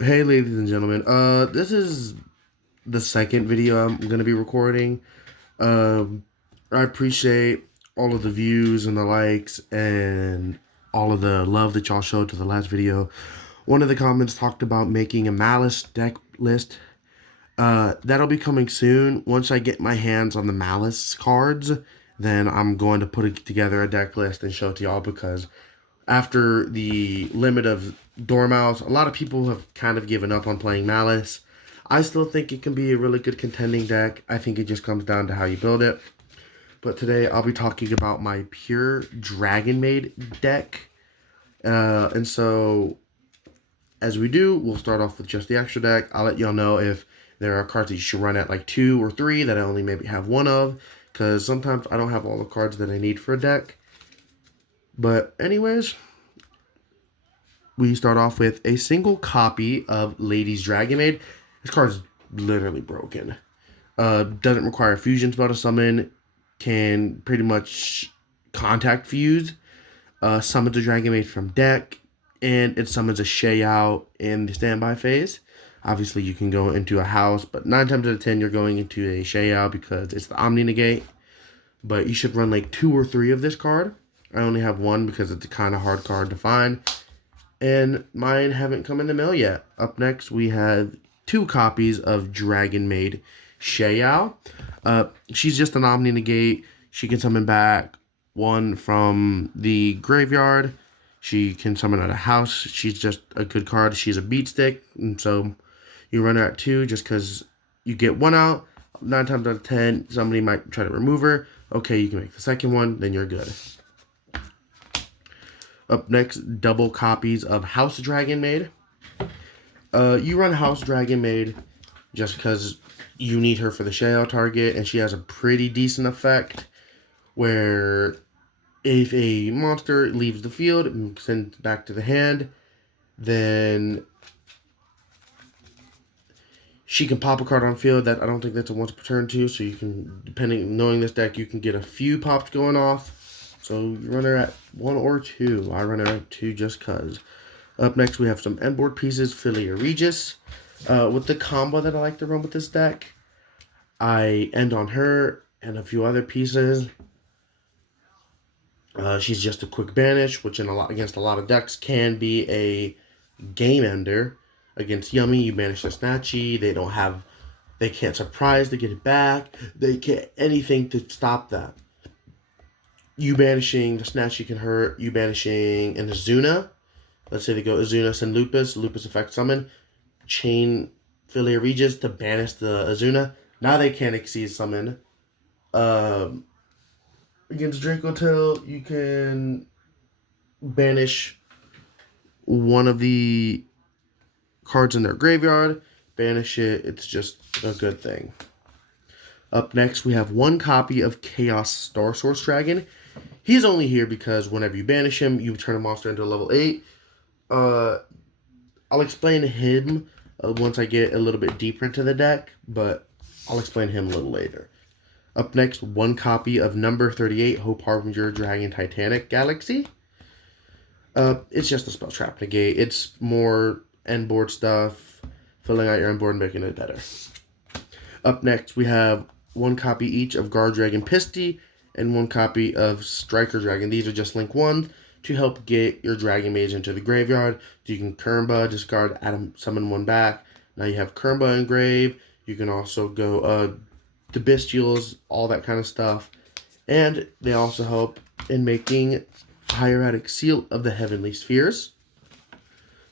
Hey, ladies and gentlemen. This is the second video I'm gonna be recording. Um, I appreciate all of the views and the likes and all of the love that y'all showed to the last video. One of the comments talked about making a Malice deck list. That'll be coming soon. Once I get my hands on the Malice cards, then I'm going to put together a deck list and show it to y'all because after the limit of Dormouse, a lot of people have kind of given up on playing Malice. I still think it can be a really good contending deck. I think it just comes down to how you build it. But today I'll be talking about my pure Dragonmaid deck. And so, as we do, we'll start off with just the extra deck. I'll let y'all know if there are cards that you should run at like 2 or 3 that I only maybe have 1 of. Because sometimes I don't have all the cards that I need for a deck. But anyways, we start off with a single copy of Lady's Dragonmaid. This card is literally broken. Doesn't require a fusion spell to summon. Can pretty much contact fuse. Summons a Dragonmaid from deck. And it summons a Xiao in the standby phase. Obviously, you can go into a house, but 9 times out of 10, you're going into a Xiao because it's the Omni Negate. But you should run like 2 or 3 of this card. I only have 1 because it's a kind of hard card to find. And mine haven't come in the mail yet. Up next, we have 2 copies of Dragonmaid Xiao. She's just an Omni Negate. She can summon back 1 from the graveyard. She can summon out a house. She's just a good card. She's a beat stick. And so you run her at 2 just because you get 1 out. 9 times out of 10, somebody might try to remove her. Okay, you can make the second one, then you're good. Up next, double copies of House Dragonmaid. You run House Dragonmaid just because you need her for the Xiao target, and she has a pretty decent effect where if a monster leaves the field and sends back to the hand, then she can pop a card on field. That I don't think that's a once per turn too, so you can, knowing this deck, you can get a few pops going off. So you run her at 1 or 2. I run her at 2 just cuz. Up next, we have some end board pieces, Philia Regis. With the combo that I like to run with this deck, I end on her and a few other pieces. She's just a quick banish, which against a lot of decks can be a game ender. Against Yummy, you banish the Snatchy. They can't surprise to get it back. They can't anything to stop that. You banishing the Snatchy can hurt. You banishing an Azuna. Let's say they go Azuna, send Lupus. Lupus effect summon. Chain Philia Regis to banish the Azuna. Now they can't exceed summon. Against Draco Tail, you can banish one of the cards in their graveyard. Banish it. It's just a good thing. Up next, we have 1 copy of Chaos Star Source Dragon. He's only here because whenever you banish him, you turn a monster into level 8. I'll explain him once I get a little bit deeper into the deck, but I'll explain him a little later. Up next, 1 copy of number 38, Hope Harbinger Dragon Titanic Galaxy. It's just a spell trap negate. It's more end board stuff, filling out your end board and making it better. Up next, we have 1 copy each of Guard Dragon Pisty and 1 copy of Striker Dragon. These are just link 1 to help get your Dragon Mage into the graveyard. So you can Kermba, discard, summon 1 back. Now you have Kermba engrave. You can also go the Bestials, all that kind of stuff. And they also help in making Hieratic Seal of the Heavenly Spheres.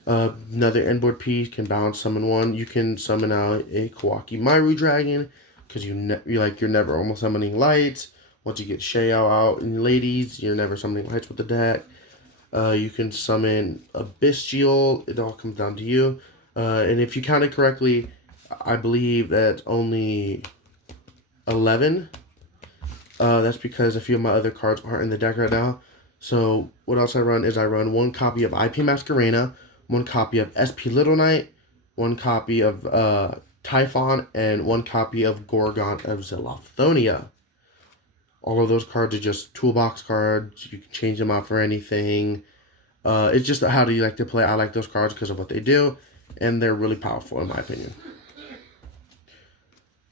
Another end board piece can balance summon 1. You can summon out a Kawaki Myru Dragon because you're never almost summoning lights. Once you get Xiao out in ladies, you're never summoning lights with the deck. You can summon a Bestial. It all comes down to you. And if you count it correctly, I believe that's only 11. That's because a few of my other cards aren't in the deck right now. So what else I run is I run 1 copy of IP Masquerena, 1 copy of SP Little Knight, 1 copy of Typhon, and 1 copy of Gorgon of Zilophonia. All of those cards are just toolbox cards. You can change them out for anything. It's just how do you like to play. I like those cards because of what they do. and they're really powerful in my opinion.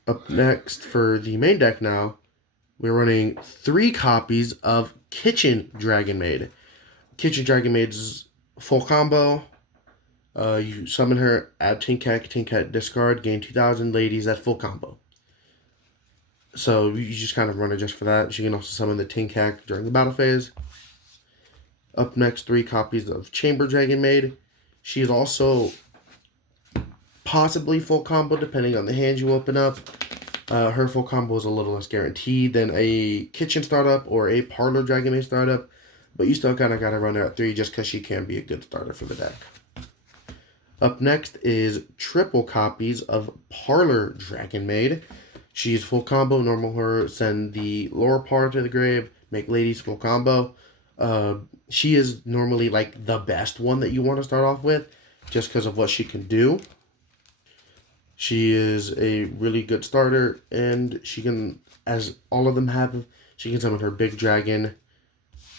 Up next for the main deck now, we're running 3 copies of Kitchen Dragonmaid. Kitchen Dragonmaid's full combo. You summon her, add Tinkat, discard, gain 2,000 ladies. That's full combo. So you just kind of run it just for that. She can also summon the Tinkat during the battle phase. Up next, 3 copies of Chamber Dragonmaid. She is also possibly full combo depending on the hand you open up. Her full combo is a little less guaranteed than a Kitchen startup or a Parlor Dragonmaid startup, but you still kind of got to run her at 3 just because she can be a good starter for the deck. Up next is triple copies of Parlor Dragonmaid. She's full combo, normal her, send the lower part to the grave, make ladies full combo. She is normally like the best one that you want to start off with just because of what she can do. She is a really good starter, and she can, as all of them have, she can summon her big dragon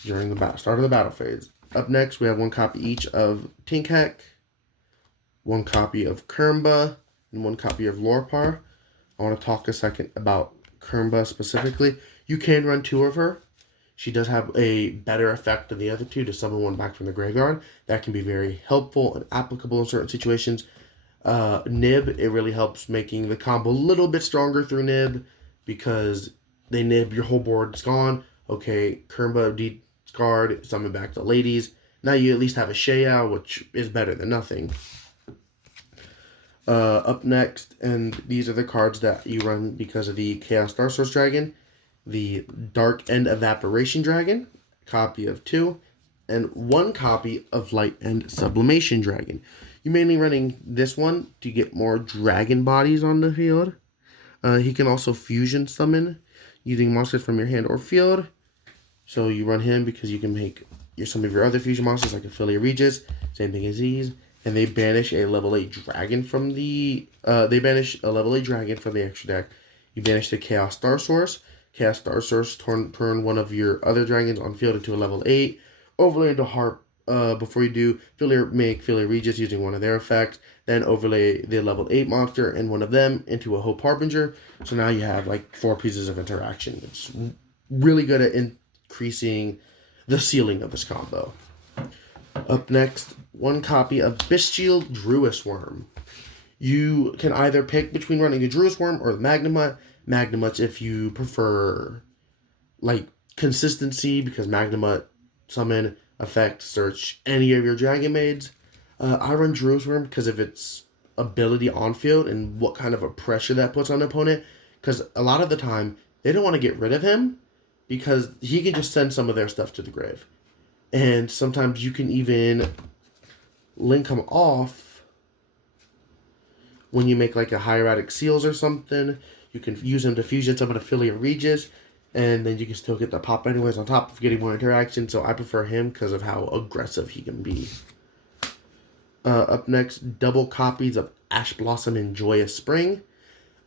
during the start of the battle phase. Up next, we have 1 copy each of Tinkat, 1 copy of Kermba, and 1 copy of Lorpar. I want to talk a second about Kermba specifically. You can run 2 of her. She does have a better effect than the other 2 to summon 1 back from the graveyard. That can be very helpful and applicable in certain situations. Nib, it really helps making the combo a little bit stronger through Nib because they nib, your whole board's gone. Okay, Kermba, discard, summon back the ladies. Now you at least have a Shea, which is better than nothing. Up next, and these are the cards that you run because of the Chaos Star Source Dragon, the Dark End Evaporation Dragon, copy of 2, and 1 copy of Light End Sublimation Dragon. You're mainly running this one to get more dragon bodies on the field. He can also fusion summon using monsters from your hand or field. So you run him because you can make some of your other fusion monsters like Ophelia Regis, same thing as these. And they banish a level 8 dragon from the extra deck. You banish the Chaos Star Source. Chaos Star Source turn one of your other dragons on field into a level 8. Overlay into Harp. Before you do, make Ophelia Regis using one of their effects. Then overlay the level 8 monster and one of them into a Hope Harbinger. So now you have like 4 pieces of interaction. It's really good at increasing the ceiling of this combo. Up next, 1 copy of Bestial Druis Worm. You can either pick between running the Druis Worm or the Magnamut. Magnamut's if you prefer like consistency because Magnamut summon, effect, search any of your Dragonmaids. I run Druis Worm because of its ability on field and what kind of a pressure that puts on an opponent. Because a lot of the time, they don't want to get rid of him because he can just send some of their stuff to the grave. And sometimes you can even link him off when you make like a hieratic seals or something. You can use him to fusion summon Ophelia Regis, and then you can still get the pop anyways on top of getting more interaction. So I prefer him because of how aggressive he can be. Up next, double copies of Ash Blossom and Joyous Spring.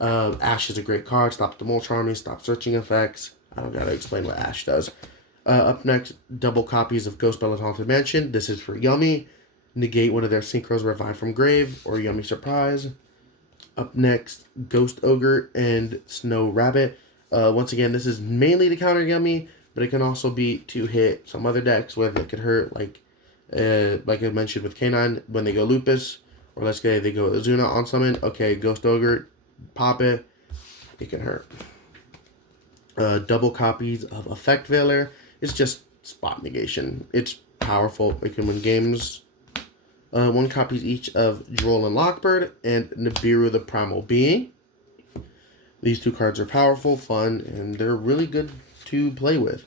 Ash is a great card. Stops the Mole Charming, stops searching effects. I don't gotta explain what Ash does. Up next, double copies of Ghost Bella Haunted Mansion. This is for Yummy. Negate one of their synchros, Revive from Grave, or Yummy Surprise. Up next, Ghost Ogre and Snow Rabbit. Once again, this is mainly to counter Yummy, but it can also be to hit some other decks where it could hurt, like I mentioned with K9, when they go Lupus, or let's say they go Azuna on summon. Okay, Ghost Ogre, pop it, it can hurt. Double copies of Effect Veiler. It's just spot negation. It's powerful. It can win games. 1 copies each of Droll and Lockbird and Nibiru the Primal Being. These 2 cards are powerful, fun, and they're really good to play with.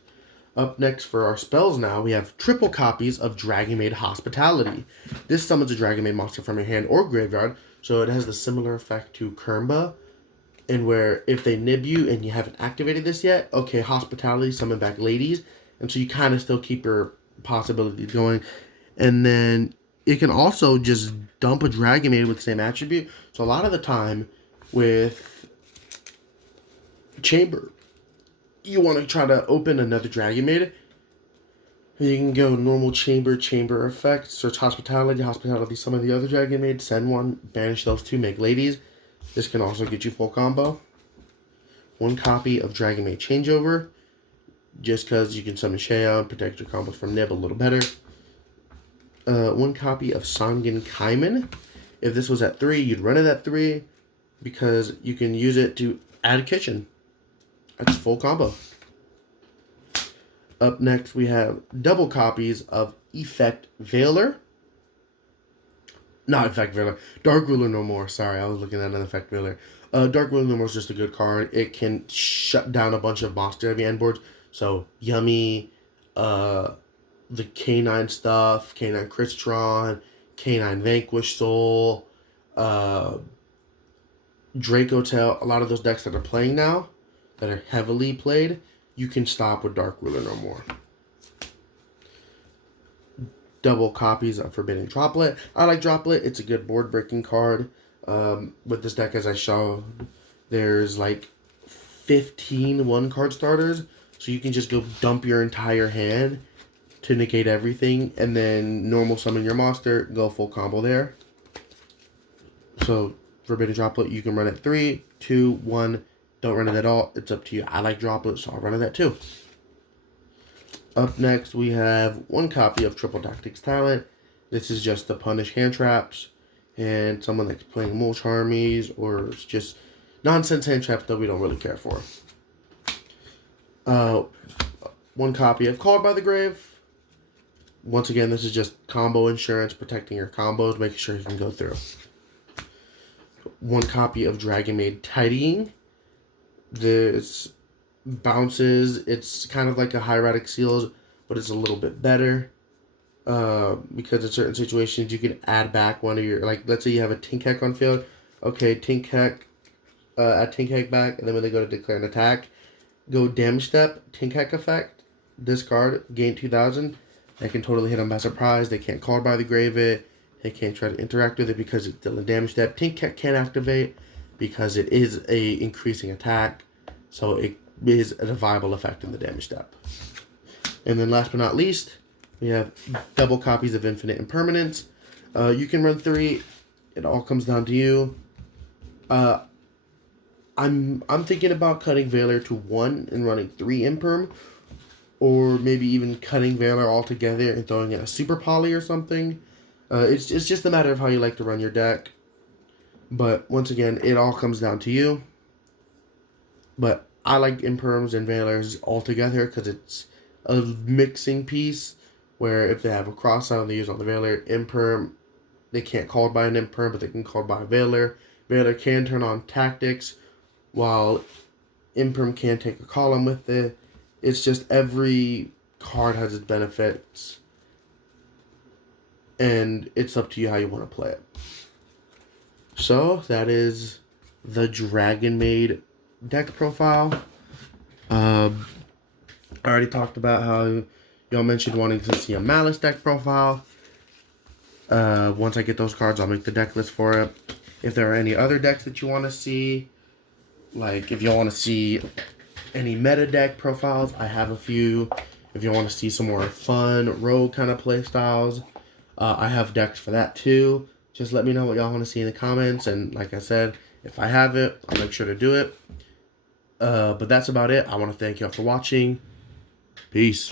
Up next for our spells now, we have triple copies of Dragonmaid Hospitality. This summons a Dragonmaid monster from your hand or graveyard, so it has the similar effect to Kermba, and where if they nib you and you haven't activated this yet, okay, Hospitality, summon back ladies, and so you kind of still keep your possibilities going. And then it can also just dump a Dragonmaid with the same attribute. So a lot of the time with Chamber, you want to try to open another Dragonmaid You can go normal chamber effect, search hospitality, some of the other Dragonmaid, send one, banish those two, make ladies. This can also get you full combo. One copy of Dragonmaid changeover, just because you can summon Shea and protect your combos from Nib a little better. One copy of Sangen Kaiman. If this was at 3, you'd run it at 3, because you can use it to add kitchen. That's full combo. Up next, we have double copies of Effect Veiler. Not Effect Veiler. Dark Ruler No More. Sorry, I was looking at an Effect Veiler. Dark Ruler No More is just a good card. It can shut down a bunch of monster heavy end boards. So, Yummy, the K9 stuff, K9 Crystron, K9 Vanquish Soul, Draco Tail. A lot of those decks that are playing now, that are heavily played, you can stop with Dark Ruler No More. Double copies of Forbidden Droplet. I like Droplet. It's a good board breaking card. With this deck, as I showed, there's like 15 1-card starters. So you can just go dump your entire hand to negate everything. And then normal summon your monster. Go full combo there. So Forbidden Droplet, you can run it 3, 2, 1. Don't run it at all. It's up to you. I like Droplet, so I'll run it at 2. Up next, we have one copy of Triple Tactics Talent. This is just to punish hand traps and someone that's playing Mulch Armies, or it's just nonsense hand traps that we don't really care for. One copy of Called by the Grave. Once again, this is just combo insurance, protecting your combos, making sure you can go through. One copy of Dragonmaid Tidying. This bounces. It's kind of like a Hieratic Seals, but it's a little bit better. Because in certain situations, you can add back one of your, like, let's say you have a Tinkek on field. Okay, Tinkek, add Tinkek back, and then when they go to declare an attack, go damage step, Tinkek effect, discard, gain 2,000. They can totally hit them by surprise. They can't call by the grave it. They can't try to interact with it because it's still a damage step. Tinkek can't activate because it is a increasing attack, so it is a viable effect in the damage step. And then last but not least, we have double copies of Infinite Impermanence. You can run 3. It all comes down to you. I'm thinking about cutting Veiler to 1 and running 3 Imperm, or maybe even cutting Veiler altogether and throwing in a Super Poly or something. It's just a matter of how you like to run your deck. But once again, it all comes down to you. But I like Imperms and Veilers all together because it's a mixing piece where if they have a cross out, they use on the Veiler. Imperm, they can't call by an Imperm, but they can call by a Veiler. Veiler can turn on tactics, while Imperm can take a column with it. It's just every card has its benefits, and it's up to you how you want to play it. So that is the Dragonmaid deck profile. I already talked about how y'all mentioned wanting to see a Malice deck profile. Once I get those cards, I'll make the deck list for it. If there are any other decks that you want to see, like if y'all want to see any meta deck profiles, I have a few. If you want to see some more fun rogue kind of play styles, I have decks for that too. Just let me know what y'all want to see in the comments, and like I said, if I have it, I'll make sure to do it. But that's about it. I want to thank y'all for watching. Peace.